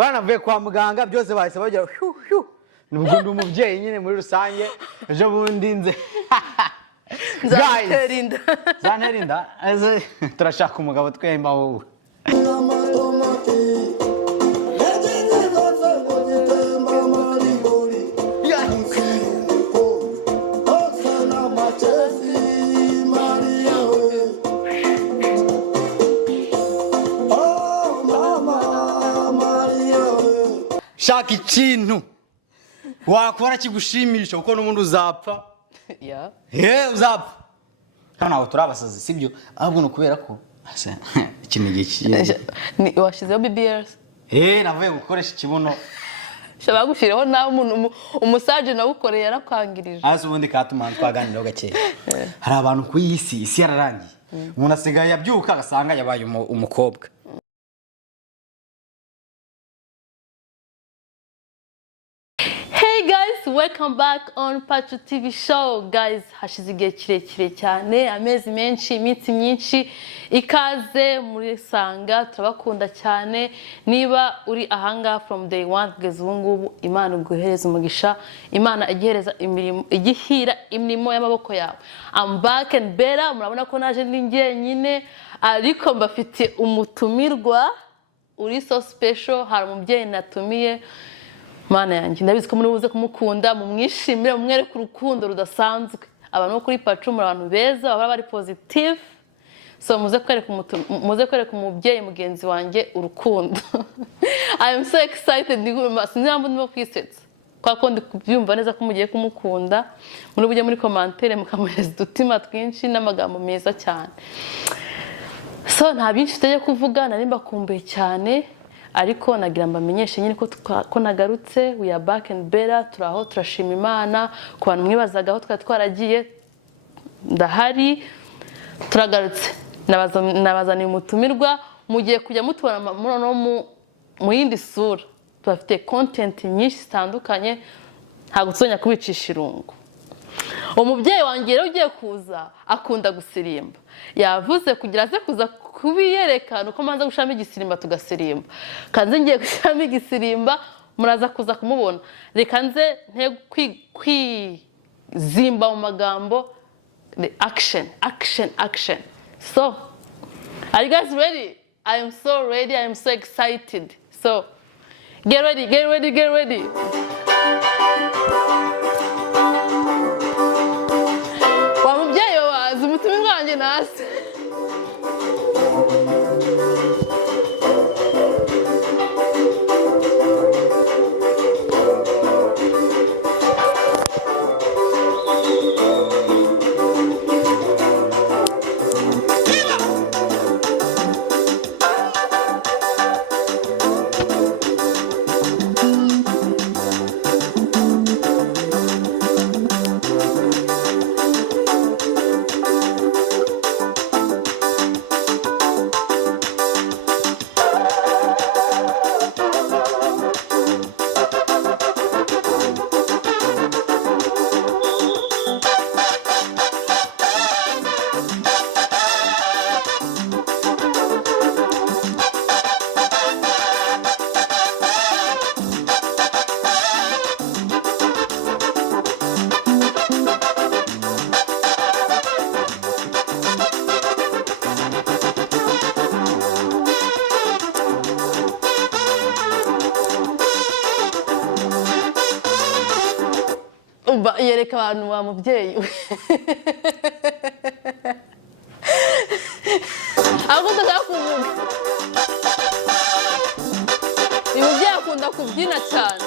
banavuye kwa muganga byose bahise bagira nubwo ndi umubyeyi nyine muri rusange ejo bundi nze Zanerinda turashaka umugabo twemba wowe shaka ikintu wakora kigushimisha kuko n'umuntu uzapfa uzapfa kana aho turabasazi sibyo ahubwo no kubera ko ikintu gikiye washizeho BBLs navuye gukoresha ikibuno shaba gushiraho na umuntu umusaje nawukoreye yarakwangirije hasi ubundi katuma twaganiraho gake hari abantu ku isi yararangiye umuntu asigaye yabyuka agasanga yabaye umukobwa. Hey guys, welcome back on Paccu TV show. Guys, hashize igihe kirekire cyane, amezi menshi, iminsi myinshi, ikaze muri sanga, turabakunda cyane. Niba uri ahanga from day one kugeza ubu ngubu, Imana iguhereza umugisha, Imana igihereza igihira imirimo y'amaboko yawe. I'm back and better, murabona ko naje ndi njyenyine, ariko mbafite umutumirwa uri so special, hari umubyeyi natumiye. Mana yanjye ndabizi ko muri buze kumukunda mumwishimire mumwereke urukundo rudasanzwe abantu bo kuri Paccu muri abantu beza baba bari positive so muze kwereka umubyeyi mugenzi wanjye urukundo. I am so excited sinambu ndimo kwisetsa kwa ko ndi kubyumva neza ko mugiye kumukunda muri bujye muri commentaire mukamuhereza udutima twinshi n'amagambo meza cyane. So nta byinshi tujye kuvuga narimba kumbuye cyane ariko nagira mbamenyeshe nyine ko nagarutse. We are back and better, turaho turashima Imana ku bantu mwibazaga aho twaragiye ndahari turagarutse. Nabazaniye umutumirwa mugiye kujya mutubona mu yindi sura. Tubafite content nyinshi zitandukanye ntabwo tuzonya kubicisha irungu. Umubyeyi wanjye rero ugiye kuza akunda gusirimba yavuze kugira aze kuza kubiyerekana uko manza gushama igisirimba tugasirimba. Kanze ngiye gushama igisirimba muraza kuza kumubona. Reka nze nte kwizimba mu magambo action. So are you guys ready? I am so ready, I am so excited. So get ready. Wa mubyeyi wazi umutumirwa wanjye nasi. Yereka abantu wa mubyeyi ahubwo ndashaka kuvuga uyu mubyeyi akunda kubyina cyane.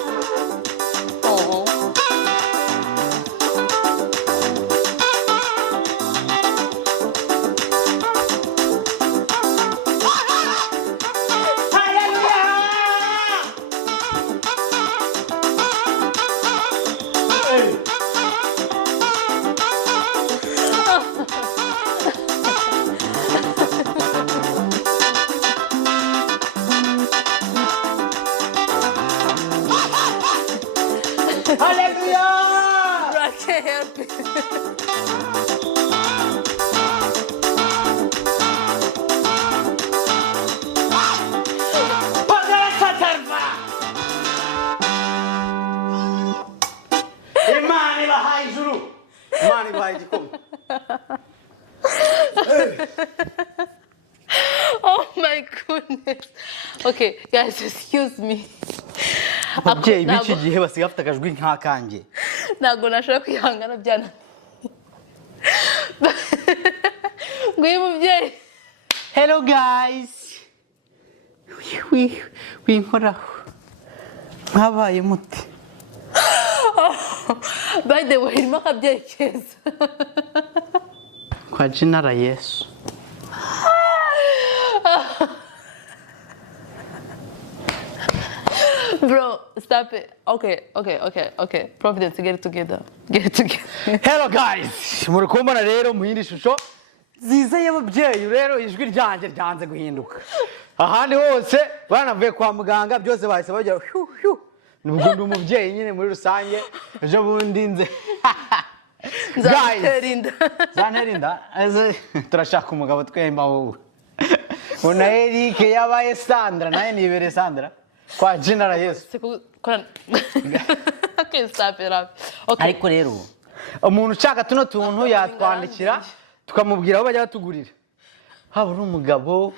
Hallelujah! I can't help it. ibaye igikoma. Oh my goodness. Okay, guys, excuse me. Ababyeyi b'iki gihe basigaye bafite akajwi nk'akanjye. Ntabwo nashobora kwihangana byana. Nguyu mubyeyi. Hello guys. Winkoraho. Mwabaye muti. By the way, irimo akabyeyi keza. Kwa Jinara Yesu. Bro, stop it. Okay. Providence, get it together. Hello guys. Muri kumbona rero mu yindi shusho nziza y'ababyeyi rero ijwi ryanjye ryanze guhinduka. Ahandi hose banavuye kwa muganga byose bahise bagira nubwo ndi umubyeyi nyine muri rusange ejo bundi nze. Guys, Zanerinda, turashaka umugabo twemba wowe. Una Eric yabaye Sandra, naye nibere Sandra. Kwa Jinara Yesu. Okay, stop it up. Okay. Ariko rero umuntu ushaka tuno tuntu yatwandikira tukamubwira aho bajya batugurira. Haba uri umugabo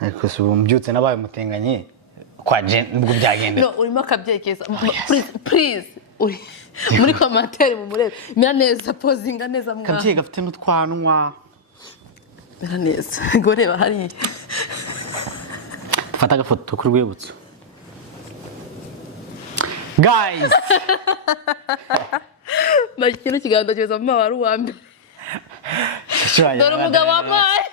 ariko se umbyutse nabaye mutenganye kwa nubwo byagenda. No, urimo akabyeyi keza. Please. Muri commentaire mu murebe. Mira neza pozinga neza mwa. Kabyeyi gafite n'utwanwa. Mira neza. Ngo reba hari. Fata agafoto ku rwibutso. Guys. Makino kiganza cyeza mu mabaru wa mbere. Dore umugabo wampaye.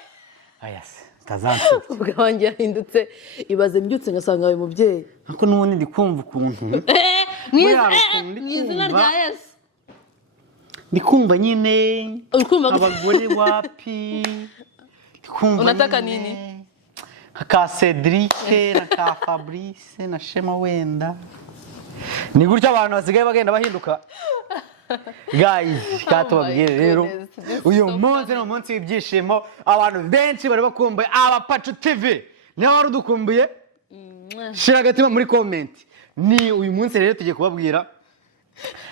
Yes. Tazanse. Umugabo wanjye yahindutse ibaze mbyutse ngasanga ayo mubyeyi. Nako nubundi ndi kumva ukuntu. Mwizina rya Yesu. Ndi kumva nyine. Abagore wapi? Unataka nini? Ka Cedric na ka Fabrice na Shema wenda. Ni gutya abantu basigaye bagenda bahinduka. Guys, katubabwire rero uyu munsi no munsi w'ibyishimo abantu benshi bari bakumbuye aba Paccu TV. Niyo wari udukumbuye? Shira agatima muri comment. Ni uyu munsi rero tugiye kubabwira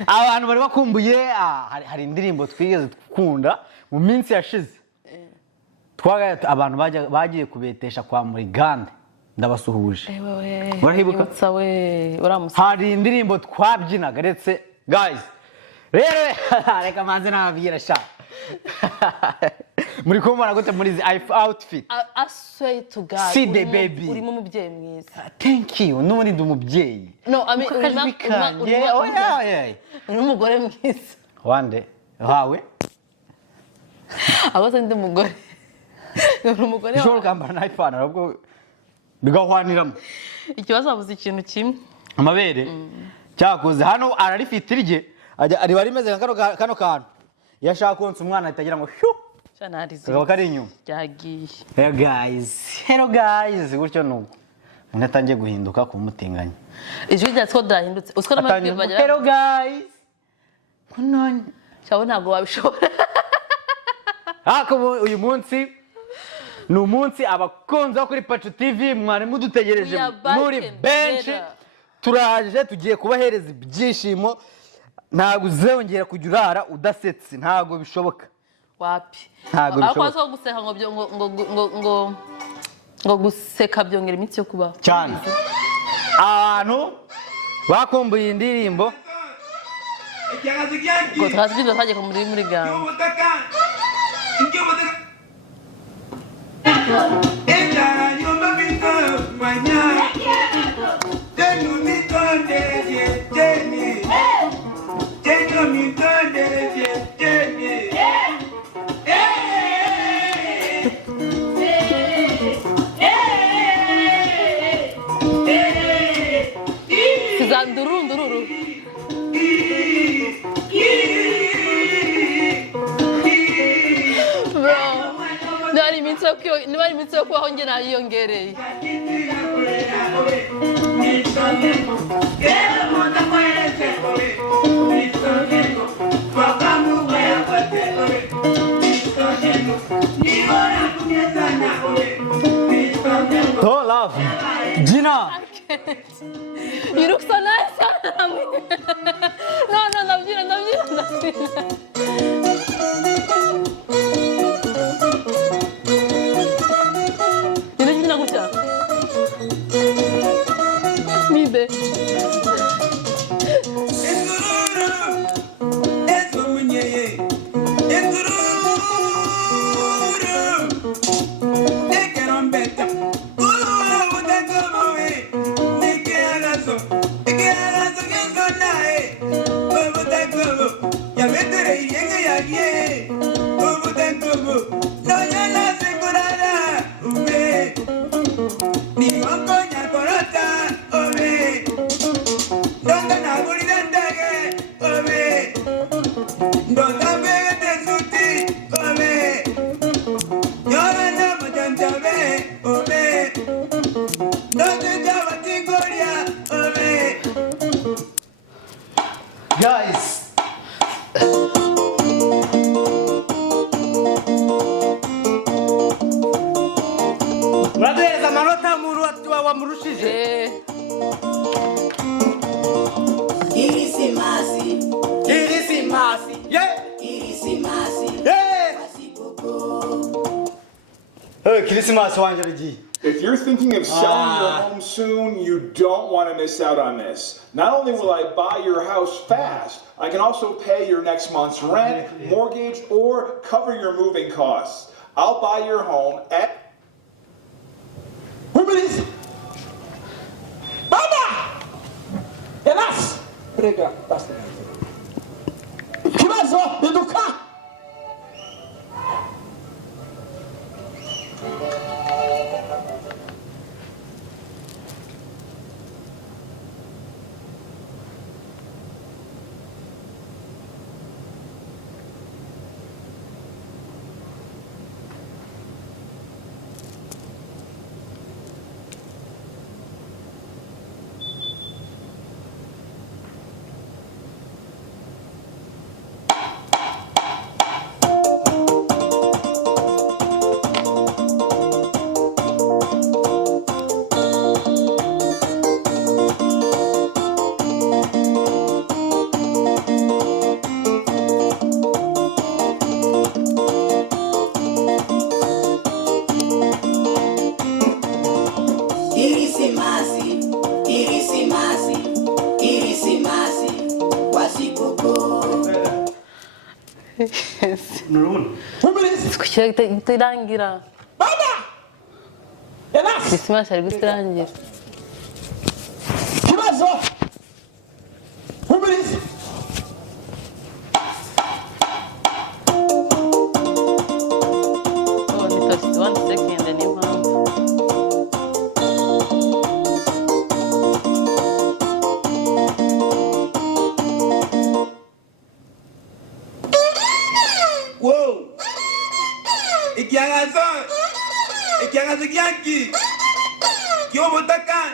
abantu bari bakumbuye hari indirimbo twigeze gukunda mu minsi yashize. Twagaye abantu bagiye kubetesha kwa Muyindi ndabasuhuje. Urahibuka? Hari indirimbo twabyinaga ndetse guys rero reka manze nababwira sha. Muri kumara gute muri outfit? I swear to God. See the baby. Urimo umubyeyi mwiza. Thank you. Nubundi ndi umubyeyi. No, I mean umugore mwiza. Wande wawe? Abaza ndi umugore. Umugore wawe. Kambara na iPhone ahubwo bigahwaniramo. Ikibazo bavuze ikintu kimwe. Amabere. Cyakoze hano ararifite irye. Ari bari meze kano kantu. Yashaka konsa umwana itagira ngo shu. Chanarizi. Kaba kari inyuma. Yagiye. Hello guys. Gutyo nuko. Natangiye guhinduka kumutinganya. Ijwi ryatwo dahindutse. Usko n'amabwire bagira. Hello guys. Kunone. Cyawo ntabwo wabishobora. Uyu munsi ni umunsi abakunzi bo kuri Paccu TV mwari mudutegereje muri benshi. Turaje tugiye kubahereza ibyishimo. Ntabwo uzongera kujya urara udasetse, ntabwo bishoboka. Wapi? Ntabwo bishoboka. Akwazo guseka ngo guseka byongera imitsi yo kubaho. Cyane. Abantu bakumbuye indirimbo. Ngo twazigeze twagiye muri gamba. Ndururu. Bro, nari imitsi yo kubaho njye nayiyongereye. Don't laugh. Gina. You look so nice. No, nabyina. Yagie, Ubu Tentubu, Sayana Sigurana, Ube, Niwako Nyakorata, Ube, Donda Naguri Dandage, Ube, Donda Bega Tesuti, Ube, Yorana Majanjabe, Ube, Donda Javati Goria, Ube. Guys, muraduhereza amanota wamurushije. Irisimasi, Irisimasi, yeah. Irisimasi, Yeah. Wasikuko. Christmas wanje aragiye. If you're thinking of selling your home soon, you don't want to miss out on this. Not only will I buy your house fast, I can also pay your next month's rent, mortgage, or cover your moving costs. I'll buy your home at... Who is it? Baba! Elas! Prega, basta. Kibazo, educa! Itirangira. Baba! Elas! Christmas ari gutangira. Kibazo! Who is it? Oh, just 1 second and you have. Whoa! Ikiangaza kiaki. Kyobo takan.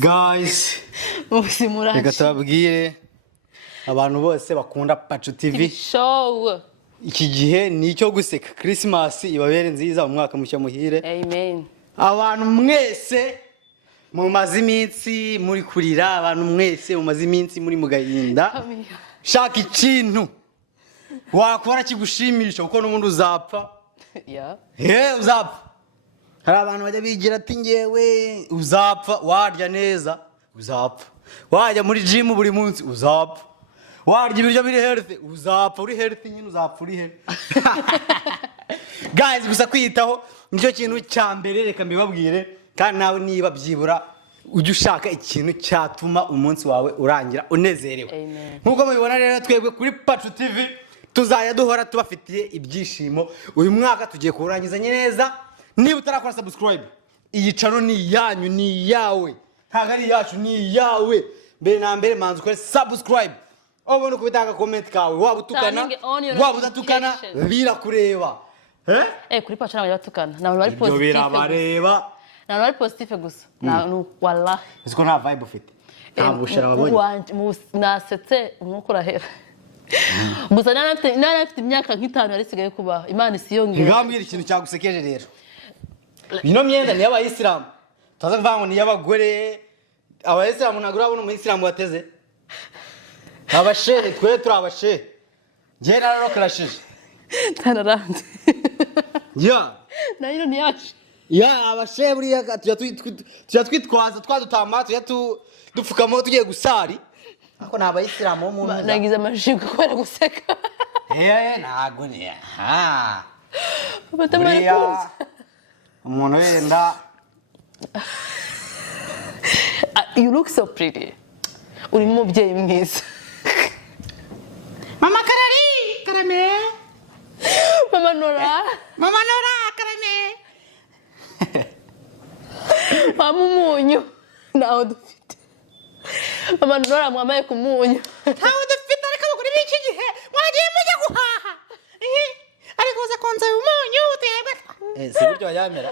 guys mu buzima reka uraje tubabwire abantu bose bakunda Paccu TV show. iki gihe ni icyo guseka. Christmas ibabere nziza, umwaka mushya muhire. Amen. Abantu mwese mumaze iminsi muri kurira, abantu mwese mumaze iminsi muri mugahinda, shaka ikintu wakora kigushimisha kuko n'umuntu uzapfa. Uzapfa. Hari abantu bajya bigira ati ngewe uzapfa, warya neza uzapfa, wajya muri gym buri munsi uzapfa, warya ibiryo biri healthy uzapfa, uri healthy nyine uzapfa uri healthy. Guys, gusa kwiyitaho nicyo kintu cya mbere, reka mbibabwire. Kandi nawe niba byibura ujye ushaka ikintu cyatuma umunsi wawe urangira unezerewe. Nkuko mubibona rero, twebwe kuri Paccu TV tuzajya duhora tubafitiye ibyishimo. Uyu mwaka tugiye kurangiza neza. Niba utarakora subscribe, iyi channel ni yanyu, ni yawe, ntabwo ari yacu, ni yawe. Mbere na mbere manzi ukore subscribe, ubone kubitanga comment kawe, waba utukana waba udatukana birakureba. Kuri Paccu ntabwo batukana, ntabwo bari positive. Ibyo birabareba, ntabwo bari positive gusa. Wallahi uzi ko nta vibe ufite, ntabwo ushara ababonye. Nasetse umwuka urahera. Gusa narafite imyaka nk'itanu yarisigaye kubaho. Imana isiyongera. Ngambwira ikintu cyagusekeje rero. Ino myenda ni y'abayisilamu, tuza kuvuga ngo ni y'abagore. Abayisilamu ntabwo urabona umuyisilamu wateze. Abashehe, twe turi abashehe. Njye nararokrashije. Tararanze. Nayo ni yacu. Abashehe buriya tujya twitwaza twadutamba, tujya dupfukamo tugiye gusari. Ako nabayisilamu mu nzu. Nagize amashimwe kubera guseka. Ntago ni. Buriya umuntu wenda. You look so pretty. Uri umubyeyi mwiza. Mama Karame. Mama Nora Karame. Mama umunyu nawe dufite. Mama Nora mwamaye ku munyu. Ntawe dufite, ariko abagore b'iki gihe mwagiye mujya guhaha. Ariko uza konza umunyu utebe. Si buryo yamera.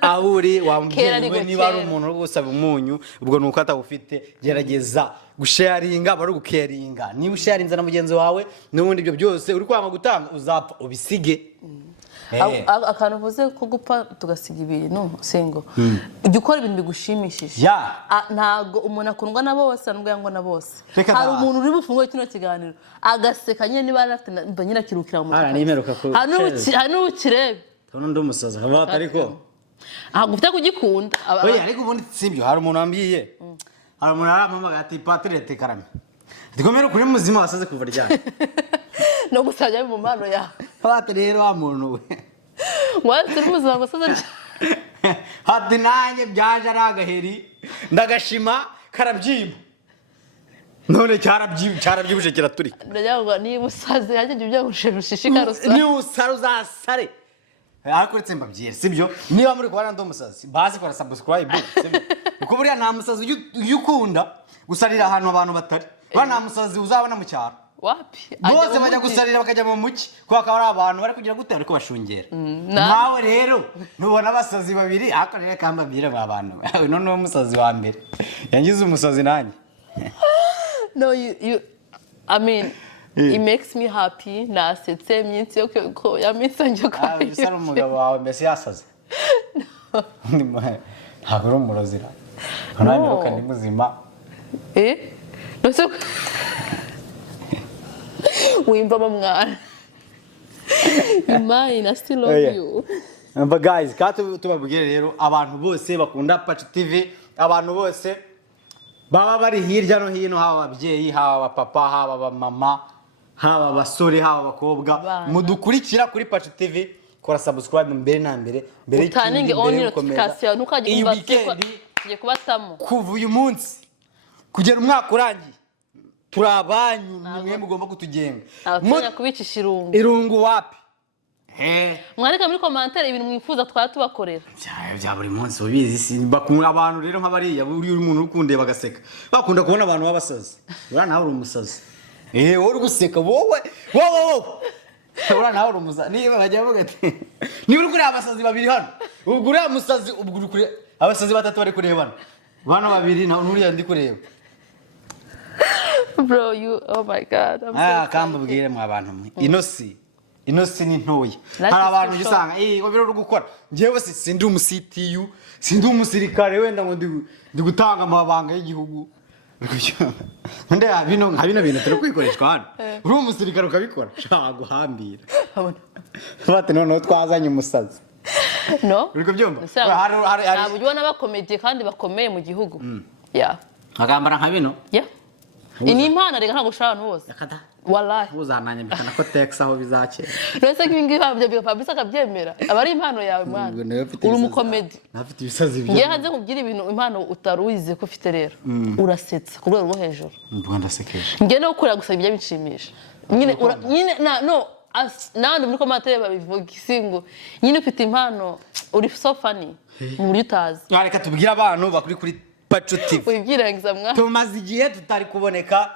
Ahuri wambwiye niba ari umuntu uri gusaba umunyu, ubwo nuko atawufite. Gerageza gusharinga, bari gucaringa. Niba usharinze na mugenzi wawe n'ubundi ibyo byose uri kwanga gutanga uzapfa ubisige. Akantu uvuze ko gupfa tugasiga ibintu sengo. Ujya ukora ibintu bigushimishije. Ntago umuntu akundwa na bose, anubwa na bose. Hari umuntu uri bufunguye kino kiganiro agaseka nyine niba arafite nyine akirukira mu mutwe. Hari n'ubukirebe. Tono ndi umusaza haba ariko. Gufite kugikunda. Ariko ubundi sibyo. Hari umuntu wambiye. Hari umuntu arampamagara ati Patrick Karame. Ndikomera kuri muzima wasaze kuva ryari. No gusajya mu mano ya. Hati rero wa muntu we. Wati muzima wasaze. Hati nanjye byaje ari agaheri ndagashima karabyimba. None cyarabyibuje kiraturika. Ndagira niba usaze hajye ibyo gushishikara usa. Ni usara uzasare. Ariko uretse mbabyire sibyo. Niba muri kubana ndo umusazi bazi kora subscribe sibyo. Kuko buriya nta musazi ukunda gusarira ahantu abantu batari. Bana musazi uzabona mu cyaro. Wapi? Bose bajya gusarira bakajya mu muki kuko akaba ari abantu bari kugira gute ariko bashungera. Nawe rero nubona abasazi babiri ako rero kambabwira abantu. None uwo musazi wa mbere yangize umusazi nanjye. No, I mean, it makes me happy. Nasetse iminsi yo ko yaminsi njye kwa. Bisa n'umugabo wawe mbese yasaze. Ntabwo uri umurozira. Ntabwo kandi muzima. Nose wimba mwana. Imagine, I still love you. But guys, kato tubabwire rero abantu bose bakunda Paccu TV, abantu bose baba bari hirya no hino, haba ababyeyi, haba papa, haba mama, haba basore, haba bakobwa, mudukurikira kuri Paccu TV, kora subscribe mbere na mbere, mbere y'ikindi mbere notification ntukajye umva kubatamo. Kuva uyu munsi kugera umwaka urangiye turabanyu, nimwe mugomba kutugenga. Abatonya kubicisha irungu. Irungu wapi? Mwareka muri commentaire ibintu mwifuza twara tubakorera. Bya buri munsi ubizi si bakunda abantu rero nk'abariya uri umuntu ukunde bagaseka. Bakunda kubona abantu babasazi. Ura nawe uri umusazi. Wowe uri guseka wowe. Ura nawe urumuza niba bajya bavuga ati niba uri kureba abasazi babiri hano ubwo uriya musazi ubwo uri kureba abasazi batatu bari kurebana bana babiri na nuriya ndi kureba Bro, you, oh my God. Kamba bwire mu abantu mwe. Inosi ni ntoya. Hari abantu gisanga ngo biro gukora. Njewe sindi umusitiyu, sindi umusirikare wenda ngo ndi gutanga amabanga y'igihugu. Nde abino bintu turi kwikoreshwa hano. Uri umusirikare ukabikora. Shaka guhambira. Bate none twazanye umusazi. No? Uri kubyumva? Hari ubona bakomeje kandi bakomeye mu gihugu. Yeah. Agambara nka bino? Yeah. Ini impana rega ntago ushaka abantu bose. Yakada. Wallahi. Uzananye bikana ko Tex aho bizakera. Rese kingi bavyo Fabrice akabyemera. Abari impano yawe mwana. Uri umukomedi. Nafite ibisazi byo. Ngiye hanze kugira ibintu impano utaruyize ko ufite rero. Urasetsa ku rwego rwo hejuru. Mbona ndasekeje. Ngiye no gukora gusa ibyo binshimisha. Nyine no nandi muri commentaire babivuga isingo. Nyine ufite impano uri so funny. Mu buryo utazi. Reka tubwira abantu bakuri kuri Paccu TV. Wibyirangiza mwa. Tumaze igihe tutari kuboneka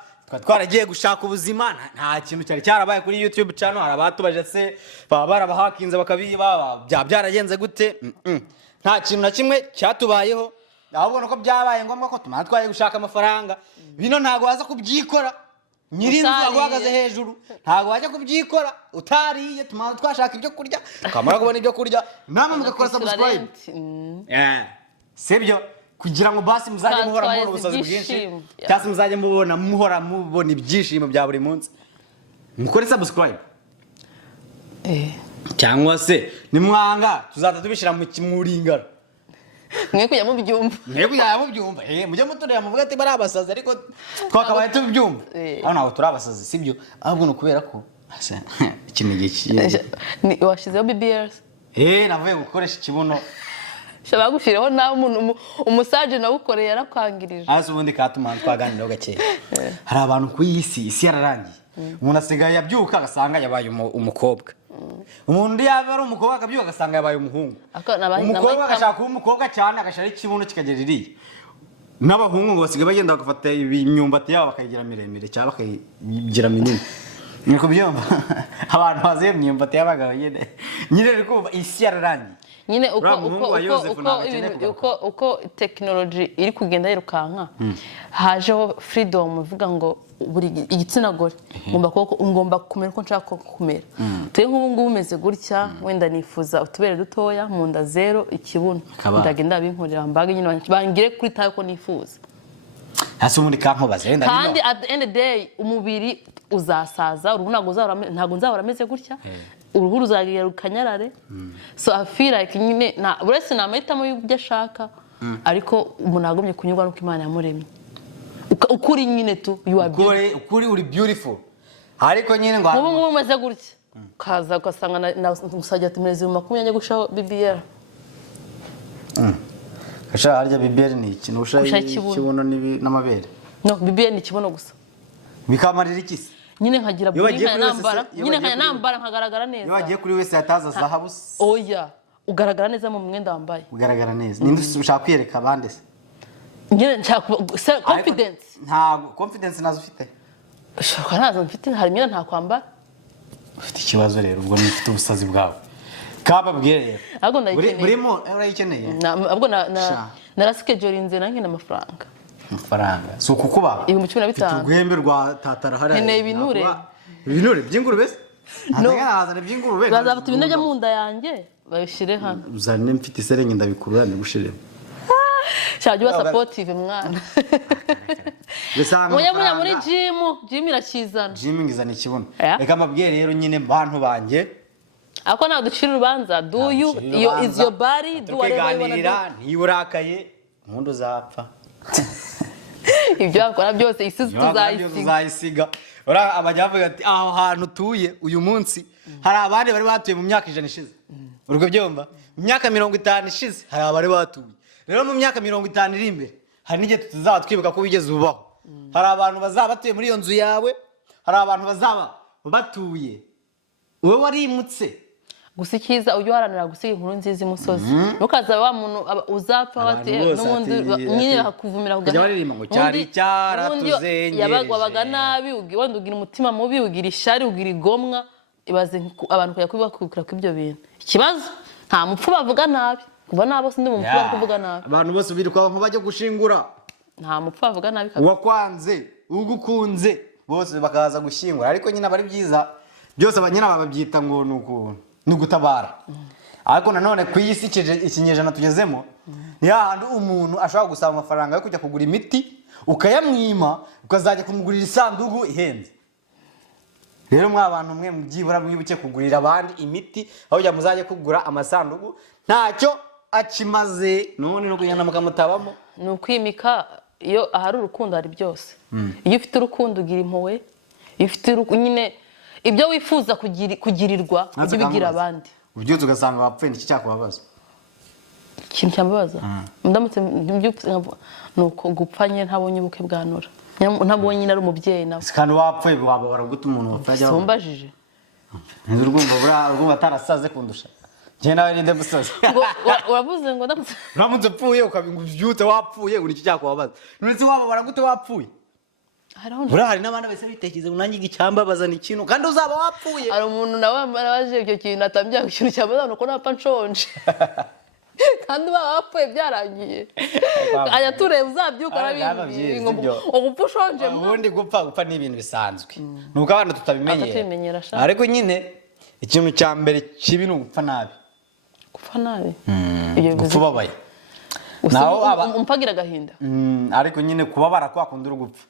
twaragiye gushaka ubuzima nta kintu cyari cyarabaye kuri YouTube channel harabatubaje se baba barabahakinze bakabiba byaragenze gute nta kintu na kimwe cyatubayeho ahubwo ko byabaye ngombwa ko tumara twaye gushaka amafaranga bino ntago waza kubyikora nyirinzu agwagaze hejuru ntago wajya kubyikora utariye tumara twashaka ibyo kurya kamara kubona ibyo kurya namwe mugakora subscribe sibyo kugira ngo basi muzajye muhora mubona ubusazi bwinshi cyase muzajye muhora mubona ibyishimo bya buri munsi mukore subscribe cyangwa se nimwanga tuzata tubishira mu kimuringara mwe kujya mu byumba mujye mutureba muvuga ati bari abasazi ariko twakabaye tubyumva aho naho turi abasazi sibyo ahubwo no kubera ko ikintu gikiye washizeho BBRs navuye gukoresha ikibuno shaba gushiraho nawe umuntu umusaje nawe ukoreye yarakwangirije hasi ubundi katumanza twaganiraho gake hari abantu ku isi yararangiye umuntu asigaye yabyuka agasanga yabaye umukobwa umuntu yaba ari umukobwa akabyuka agasanga yabaye umuhungu umukobwa agashaka kuba umukobwa cyane agashara ikibuno kikagera iriya n'abahungu ngo basigaye bagenda bagafata imyumbati yabo bakayigira miremire cyangwa bakayigira minini niko byumva abantu baziye imyumbati y'abagabo nyine rikuba isi yararangiye nyine uko technology iri kugenda yirukanka hajeho freedom uvuga ngo buri igitsina gore ngomba kumera ko nshaka kumera twe nk'ubu ngubu umeze gutya wenda nifuza utubere dutoya mu nda zero ikibuno ndagenda binkorera mbaga nyine bangire kuri tayo ko nifuza hasi ubundi kankobaze wenda kandi at the end of the day umubiri uzasaza uruhu ntago nzahora ameze gutya uruhu ruzagira rukanyarare so I feel like nyine uretse namahitamo y'ibyo ashaka ariko umuntu agomye kunyurwa nuko Imana yamuremye ukuri nyine tu you are ukuri uri beautiful ariko nyine ngo ubu ngubu maze gutya kaza ugasanga musajya tumeze mu 20 gushaho BBR kasha harya BBR ni ikintu ushaye kibuno n'amabere no BBR ni kibuno gusa bikamarira ikisi nyine nkagira nyine nambara nkagaragara neza iyo wagiye kuri wese yataza zahabu oya ugaragara neza mu mwenda wambaye ugaragara neza ninde ushaka kwiyereka abandi se nyine nshaka confidence ntago confidence nazo ufite shaka nazo mfite hari imyenda nta kwambara ufite ikibazo rero ubwo nifite ubusazi bwawe kababwire rero ahubwo ndayikeneye burimo urayikeneye ahubwo narasikejorinze nange n'amafaranga so kukuba 15,000 urwembe rwa tatara hari nkeneye ibinure by'ingurube se nazana by'ingurube bazafata ibintu byo mu nda yanjye babishire hano uzane mfite iserenge ndabikurura ndigushire cyajye wa supportive mwana muya muri gym irakizana gym ngizana ikibuno reka mabwiye rero nyine bantu banje ako naducira urubanza do you is your body do whatever you want to do ntiburakaye mundu zapfa ibyo akora byose isi tuzayisiga ora abajyavuga ati aho hantu tuye uyu munsi hari abandi bari batuye mu myaka 100 ishize urwo byomba mu myaka 50 ishize hari abari batuye rero mu myaka 50 iri imbere hari n'igihe tuzaba twibuka ko bigeze ubaho hari abantu bazaba batuye muri iyo nzu yawe hari abantu bazaba batuye wowe warimutse gusikiza ujye haranira gusiga inkuru nziza imusozi nukaza wa muntu uzapfa bati n'ubundi nyine hakuvumira kugana cyari cyaratuzenye yabaga nabi wenda ugira umutima mubi ugira ishari ugira igomwa ibaze abantu kujya kubakukira kw'ibyo bintu ikibazo nta mupfu bavuga nabi kuba nabo sindi mu mupfu bari kuvuga nabi abantu bose biruka nko bajya gushingura nta mupfu bavuga nabi wakwanze ugukunze bose bakaza gushyingura ariko nyine abari byiza byose abanyina bababyita ngo ni ugutabara ariko nanone ku isi ikinyejana tugezemo ni hahandi umuntu ashobora gusaba amafaranga yo kujya kugura imiti ukayamwima ukazajya kumugurira isanduku ihenze rero mwa abantu mwe byibura mwibuke kugurira abandi imiti aho jya muzajya kugura amasanduku ntacyo akimaze none no kuyana mukamutabamo ni ukwimika iyo ahari urukundo hari byose iyo ufite urukundo ugira impuhwe iyo ufite nyine ibyo wifuza kugirirwa ujye ubigira abandi ubyutse ugasanga wapfuye iki cyakubabaza ikintu cyambabaza ndamutse ni uko gupfa nyine ntabonye ubukwe bwanura ntabonye nyine ari umubyeyi nawe kandi wapfuye wababara gute umuntu wapfa sumbajije urwumva atarasaze kundusha njye nawe ninde gusaza uravuze ngo ndamutse uramutse upfuye ukabyutse wapfuye uri iki cyakubabaza nuretse wababara gute wapfuye hari n'abandi bese bitekereza ngo nanjye icyambabaza ni ikintu kandi uzaba wapfuye hari umuntu nawe arabaje icyo kintu atambye ikintu cyambabaza nuko napfa nshonje kandi baba wapfuye byarangiye ajya tureba uzabyuka arabizi ngo gupfa ushonje ubundi gupfa ni ibintu bisanzwe nuko abantu tutabimenyera ariko nyine ikintu cya mbere kibi ni ugupfa nabi gupfa ubabaye umpagira agahinda ariko nyine kubabara kwakunda urugupfa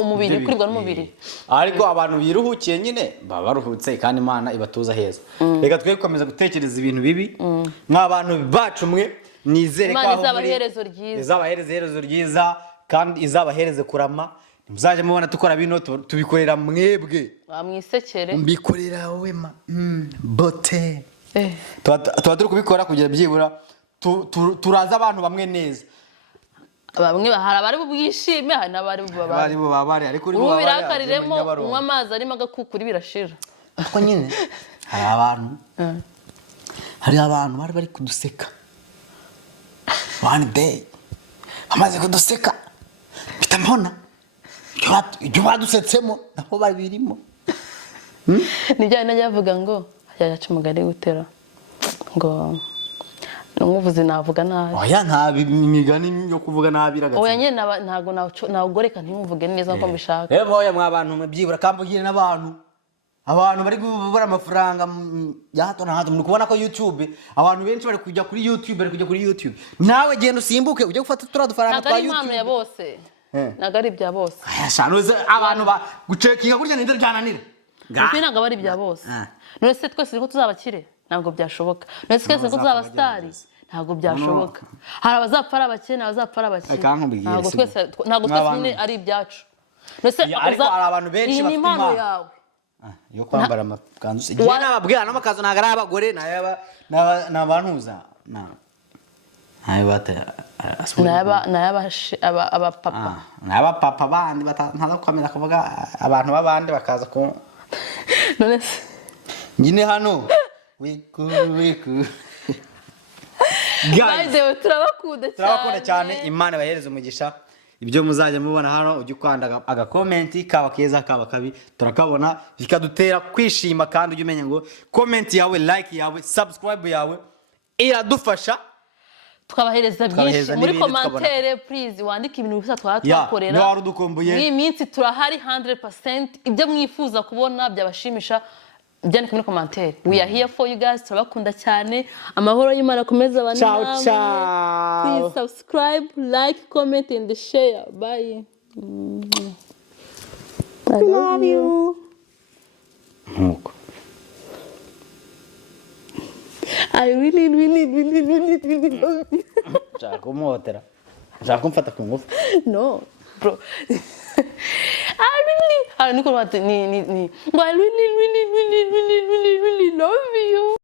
umubiri kuribwa n'umubiri ariko abantu biruhukiye nyine baba baruhutse kandi Imana ibatuza heza reka twe gukomeza gutekereza ibintu bibi nk'abantu bacu mwe nizere ko aho muri izabaherezo ryiza kandi izabahereze kurama muzajye mubona tukora bino tubikorera mwebwe mwisekere mbikorera wowe bote tuba turi kubikora kugira byibura turaza abantu bamwe neza bamwe hari abari bubwishime hari n'abari bubabare ariko uri bubabare birakariremo unywa amazi arimo agakukura birashira ariko nyine hari abantu bari kuduseka one day bamaze kuduseka mpita mbona ibyo badusetsemo nabo babirimo nijyanye najya bavuga ngo yaca umugari gutera ngo numuvuze navuga nabi oya nta imigani yo kuvuga nabi ragati oya nyene ntago nagoreka ntimuvuge neza ko mbishaka oya mwa bantu mbyibura kambugire n'abantu bari gubura amafaranga ya hato na hato muri kubona ko YouTube abantu benshi bari kujya kuri YouTube nawe genda usimbuke ujye gufata turadufaranga twa YouTube nagari impano ya bose nagari bya bose shanuze abantu gucekinga kurya ninde byananira ntabwo bari bya bose none se twese niko tuzabakire ntabwo byashoboka none se twese niko tuzaba stars ntabwo byashoboka hari abazapfa ari abakene abazapfa ari abakene ntabwo twese nyine ari ibyacu none se ariko hari abantu benshi bafite impano yawe yo kwambara amakanzu igihe nababwira n'amakazo ntabwo ari abagore n'abantuza n'abapapa bandi ntaza gukomeza kuvuga abantu b'abandi bakaza ku none se nyine hano wiku turabakunda cyane Imana ibahereze umugisha ibyo muzajya mubona hano ujye ukanda agakomenti kaba keza kaba kabi turakabona bikadutera kwishima kandi ujye umenya ngo comment yawe like yawe subscribe yawe iradufasha tukabahereza byinshi muri commentaire please wandike ibintu bisa twakorera muri minsi turahari 100% ibyo mwifuza kubona byabashimisha byandike muri commentaire we are here for you guys turabakunda cyane amahoro y'Imana akomeza abana ciao ciao please subscribe like comment and share bye I love you I really love you Chakumotera Chakumfata ku ngufu no bro I really love you